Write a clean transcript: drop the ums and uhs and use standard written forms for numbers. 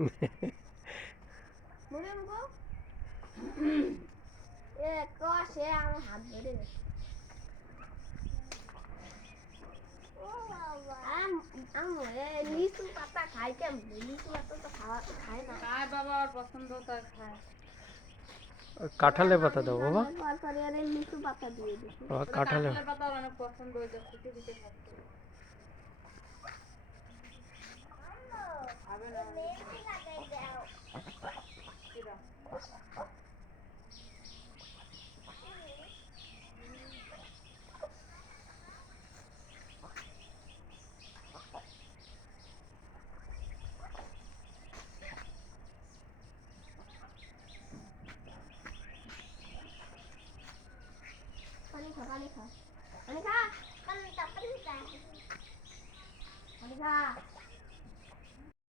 মুখে মুখো এ সে আমার হাত ধরে লিচু পাতা খাই কেমন লিচু পাতা তো খায় না খায় বাবা আর পছন্দ তার খায় কাঁঠালের পাতা দাও বাবা লিচু পাতা দিয়ে দিচ্ছি কাঁঠালের পাতা অনেক পছন্দ হয়ে যায় খুঁটে খুঁটে খাচ্ছে খাবে না पानी खा पानी खा पानी खा पानी खा पानी खा